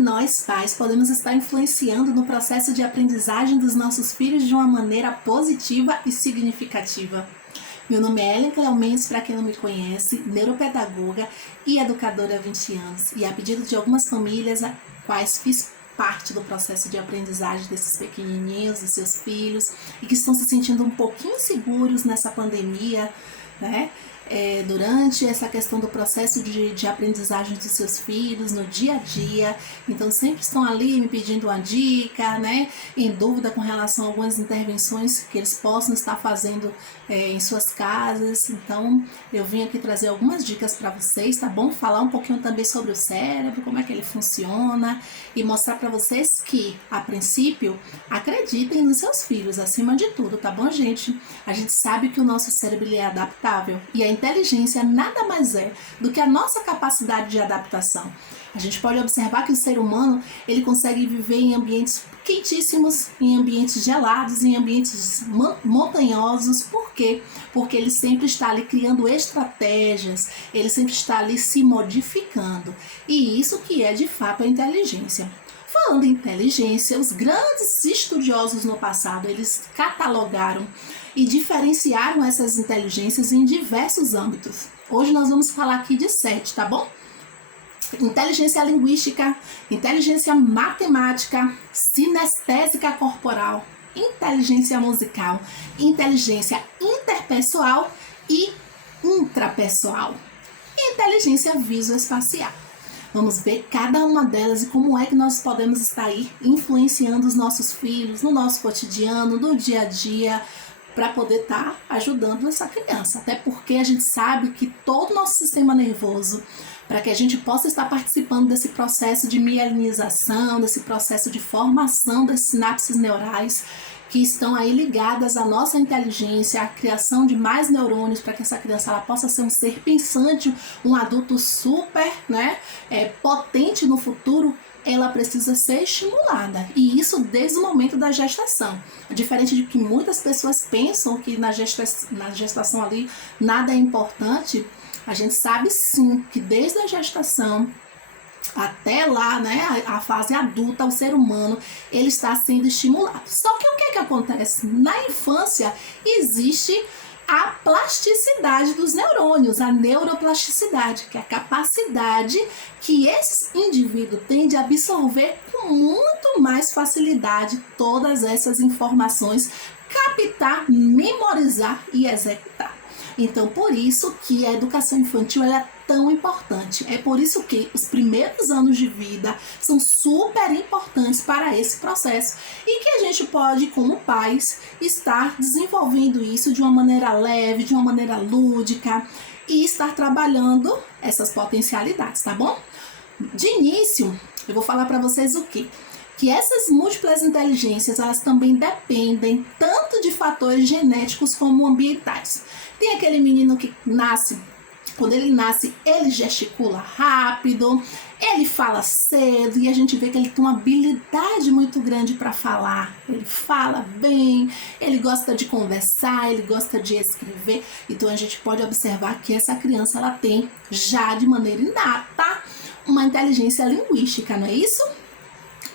nós, pais, podemos estar influenciando no processo de aprendizagem dos nossos filhos de uma maneira positiva e significativa. Meu nome é Ellen Cléo Mendes, para quem não me conhece, neuropedagoga e educadora há 20 anos. E a pedido de algumas famílias, quais fiz parte do processo de aprendizagem desses pequenininhos, dos seus filhos, e que estão se sentindo um pouquinho inseguros nessa pandemia, né? Durante essa questão do processo de aprendizagem dos seus filhos, no dia a dia. Então sempre estão ali me pedindo uma dica, né? Em dúvida com relação a algumas intervenções que eles possam estar fazendo em suas casas. Então eu vim aqui trazer algumas dicas para vocês, tá bom? Falar um pouquinho também sobre o cérebro, como é que ele funciona, e mostrar para vocês que, a princípio, acreditem nos seus filhos acima de tudo, tá bom, gente? A gente sabe que o nosso cérebro ele é adaptável, e a inteligência nada mais é do que a nossa capacidade de adaptação. A gente pode observar que o ser humano ele consegue viver em ambientes quentíssimos, em ambientes gelados, em ambientes montanhosos. Por quê? Porque ele sempre está ali criando estratégias, ele sempre está ali se modificando. E isso que é de fato a inteligência. Falando em inteligência, os grandes estudiosos no passado, eles catalogaram e diferenciaram essas inteligências em diversos âmbitos. Hoje nós vamos falar aqui de 7, tá bom? Inteligência linguística, inteligência matemática, sinestésica corporal, inteligência musical, inteligência interpessoal e intrapessoal, e inteligência visoespacial. Vamos ver cada uma delas e como é que nós podemos estar aí influenciando os nossos filhos no nosso cotidiano, no dia a dia, para poder estar ajudando essa criança. Até porque a gente sabe que todo o nosso sistema nervoso, para que a gente possa estar participando desse processo de mielinização, desse processo de formação das sinapses neurais, que estão aí ligadas à nossa inteligência, à criação de mais neurônios, para que essa criança ela possa ser um ser pensante, um adulto super, potente no futuro, ela precisa ser estimulada. E isso desde o momento da gestação. Diferente de que muitas pessoas pensam que na gestação ali nada é importante, a gente sabe sim que desde a gestação até lá, a fase adulta, o ser humano, ele está sendo estimulado. Só que o que acontece? Na infância existe a plasticidade dos neurônios, a neuroplasticidade, que é a capacidade que esse indivíduo tem de absorver com muito mais facilidade todas essas informações, captar, memorizar e executar. Então, por isso que a educação infantil ela é tão importante. É por isso que os primeiros anos de vida são super importantes para esse processo e que a gente pode, como pais, estar desenvolvendo isso de uma maneira leve, de uma maneira lúdica e estar trabalhando essas potencialidades, tá bom? De início, eu vou falar para vocês o quê? Que essas múltiplas inteligências, elas também dependem tanto de fatores genéticos como ambientais. Tem aquele menino que nasce, quando ele nasce, ele gesticula rápido, ele fala cedo e a gente vê que ele tem uma habilidade muito grande para falar. Ele fala bem, ele gosta de conversar, ele gosta de escrever. Então a gente pode observar que essa criança ela tem já de maneira inata uma inteligência linguística, não é isso?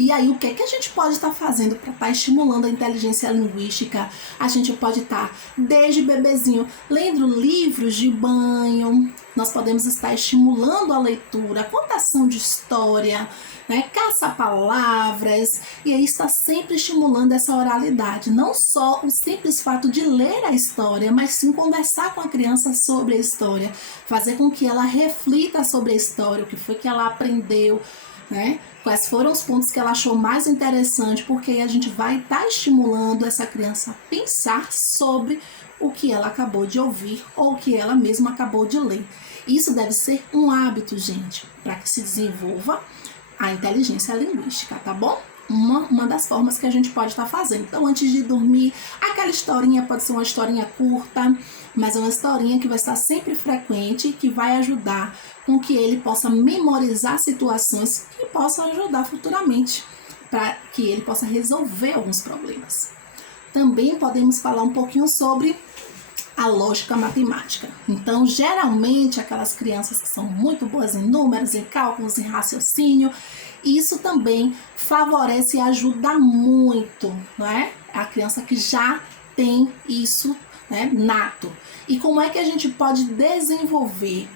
E aí, o que a gente pode estar fazendo para estar estimulando a inteligência linguística? A gente pode estar, desde bebezinho, lendo livros de banho. Nós podemos estar estimulando a leitura, a contação de história, caça-palavras. E aí está sempre estimulando essa oralidade. Não só o simples fato de ler a história, mas sim conversar com a criança sobre a história. Fazer com que ela reflita sobre a história, o que foi que ela aprendeu, quais foram os pontos que ela achou mais interessante, porque aí a gente vai estar estimulando essa criança a pensar sobre o que ela acabou de ouvir ou o que ela mesma acabou de ler. Isso deve ser um hábito, gente, para que se desenvolva a inteligência linguística, tá bom? Uma das formas que a gente pode estar fazendo. Então, antes de dormir, aquela historinha pode ser uma historinha curta, mas é uma historinha que vai estar sempre frequente, que vai ajudar com que ele possa memorizar situações que possam ajudar futuramente, para que ele possa resolver alguns problemas. Também podemos falar um pouquinho sobre a lógica matemática. Então, geralmente, aquelas crianças que são muito boas em números, em cálculos, em raciocínio, isso também favorece e ajuda muito, não é? A criança que já tem isso, né, nato. E como é que a gente pode desenvolver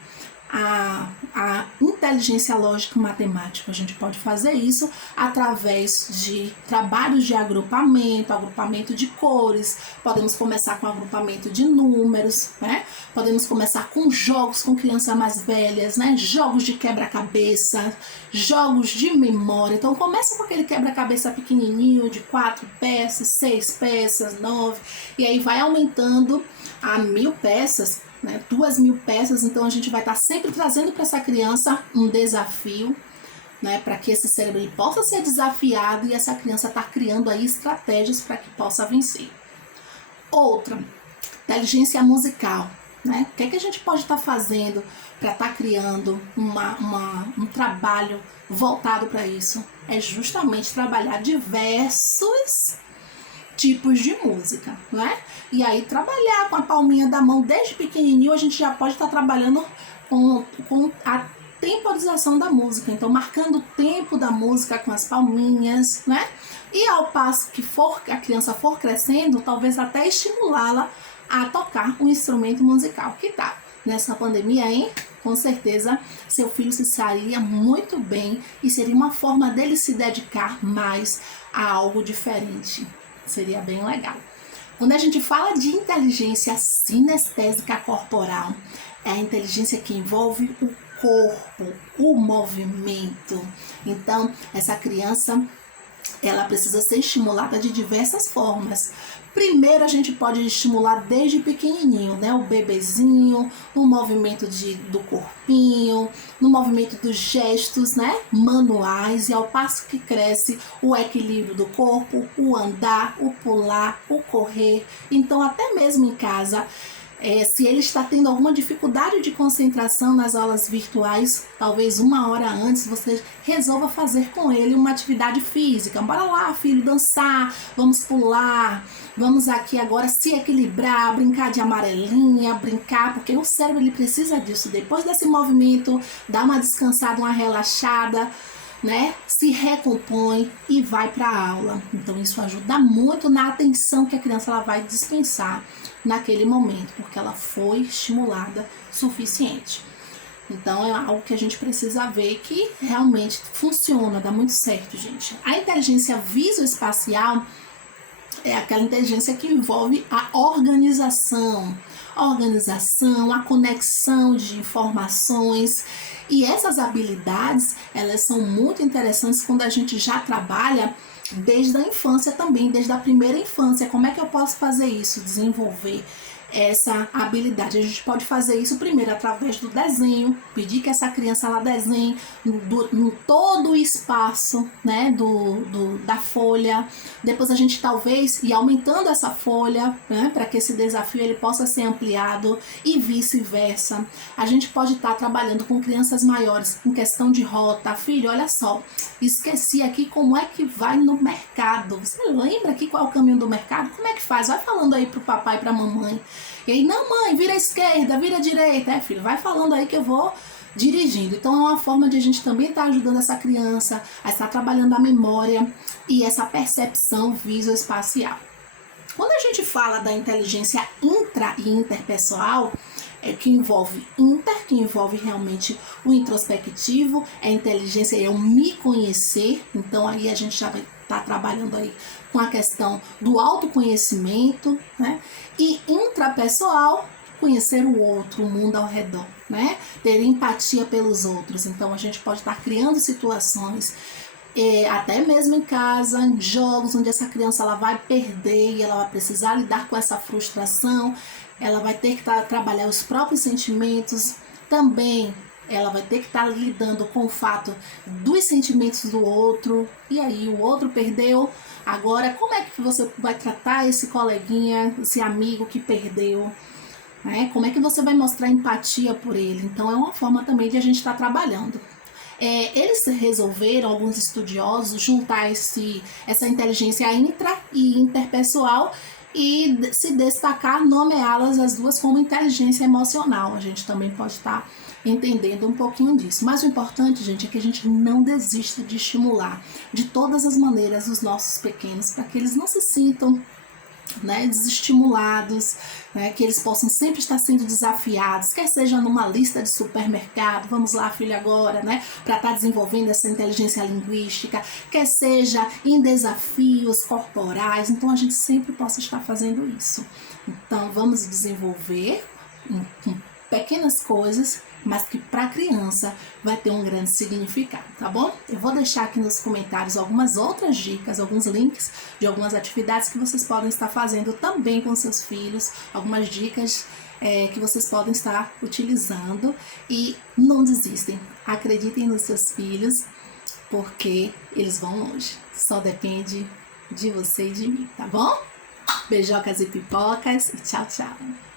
a inteligência lógica e matemática? A gente pode fazer isso através de trabalhos de agrupamento de cores, podemos começar com agrupamento de números, né? Podemos começar com jogos com crianças mais velhas, né? Jogos de quebra-cabeça, jogos de memória. Então começa com aquele quebra-cabeça pequenininho de 4 peças, 6 peças, 9, e aí vai aumentando a 1000 peças, né, 2000 peças. Então a gente vai estar sempre trazendo para essa criança um desafio, né, para que esse cérebro ele possa ser desafiado e essa criança está criando aí estratégias para que possa vencer. Outra, inteligência musical, né? O que é que a gente pode estar fazendo para estar criando um trabalho voltado para isso? É justamente trabalhar diversos tipos de música, né? E aí trabalhar com a palminha da mão desde pequenininho, a gente já pode estar trabalhando com a temporização da música, então marcando o tempo da música com as palminhas, né? E ao passo que a criança for crescendo, talvez até estimulá-la a tocar um instrumento musical. Que tal? Nessa pandemia, hein? Com certeza, seu filho se sairia muito bem e seria uma forma dele se dedicar mais a algo diferente. Seria bem legal. Quando a gente fala de inteligência sinestésica corporal, é a inteligência que envolve o corpo, o movimento. Então, essa criança, ela precisa ser estimulada de diversas formas. Primeiro, a gente pode estimular desde pequenininho, né? O bebezinho, o movimento do corpinho, no movimento dos gestos, né? Manuais, e ao passo que cresce, o equilíbrio do corpo, o andar, o pular, o correr. Então, até mesmo em casa, se ele está tendo alguma dificuldade de concentração nas aulas virtuais, talvez 1 hora antes você resolva fazer com ele uma atividade física. Bora lá, filho, dançar, vamos pular, vamos aqui agora se equilibrar, brincar de amarelinha, brincar, porque o cérebro ele precisa disso. Depois desse movimento, dá uma descansada, uma relaxada, né? Se recompõe e vai para a aula. Então isso ajuda muito na atenção que a criança ela vai dispensar naquele momento, porque ela foi estimulada suficiente. Então é algo que a gente precisa ver que realmente funciona, dá muito certo, gente. A inteligência visoespacial é aquela inteligência que envolve a organização, a conexão de informações. E essas habilidades, elas são muito interessantes quando a gente já trabalha desde a infância também, desde a primeira infância. Como é que eu posso fazer isso? Desenvolver essa habilidade. A gente pode fazer isso primeiro através do desenho, pedir que essa criança ela desenhe no todo o espaço, né, da folha. Depois a gente talvez ir aumentando essa folha, né, para que esse desafio ele possa ser ampliado e vice-versa. A gente pode estar trabalhando com crianças maiores em questão de rota. Filho, olha só, esqueci aqui como é que vai no mercado. Você lembra aqui qual é o caminho do mercado? Como é que faz? Vai falando aí pro papai e pra mamãe. E aí, não, mãe, vira à esquerda, vira à direita. Filho, vai falando aí que eu vou dirigindo. Então, é uma forma de a gente também estar ajudando essa criança a estar trabalhando a memória e essa percepção visoespacial. Quando a gente fala da inteligência intra e interpessoal, que envolve que envolve realmente o introspectivo, a inteligência é o me conhecer. Então, aí a gente já vai estar trabalhando aí com a questão do autoconhecimento, né? E intrapessoal, conhecer o outro, o mundo ao redor, né? Ter empatia pelos outros. Então a gente pode estar criando situações, até mesmo em casa, em jogos onde essa criança ela vai perder e ela vai precisar lidar com essa frustração. Ela vai ter que trabalhar os próprios sentimentos também. Ela vai ter que estar lidando com o fato dos sentimentos do outro. E aí o outro perdeu. Agora, como é que você vai tratar esse coleguinha, esse amigo que perdeu? Né? Como é que você vai mostrar empatia por ele? Então, é uma forma também de a gente estar trabalhando. Eles resolveram, alguns estudiosos, juntar essa inteligência intra e interpessoal e se destacar, nomeá-las as duas como inteligência emocional. A gente também pode estar entendendo um pouquinho disso. Mas o importante, gente, é que a gente não desista de estimular de todas as maneiras os nossos pequenos para que eles não se sintam, né, desestimulados, né, que eles possam sempre estar sendo desafiados, quer seja numa lista de supermercado, vamos lá, filho, agora, né, para estar desenvolvendo essa inteligência linguística, quer seja em desafios corporais, então a gente sempre possa estar fazendo isso. Então vamos desenvolver pequenas coisas, mas que para a criança vai ter um grande significado, tá bom? Eu vou deixar aqui nos comentários algumas outras dicas, alguns links de algumas atividades que vocês podem estar fazendo também com seus filhos, algumas dicas que vocês podem estar utilizando, e não desistem, acreditem nos seus filhos, porque eles vão longe, só depende de você e de mim, tá bom? Beijocas e pipocas e tchau, tchau!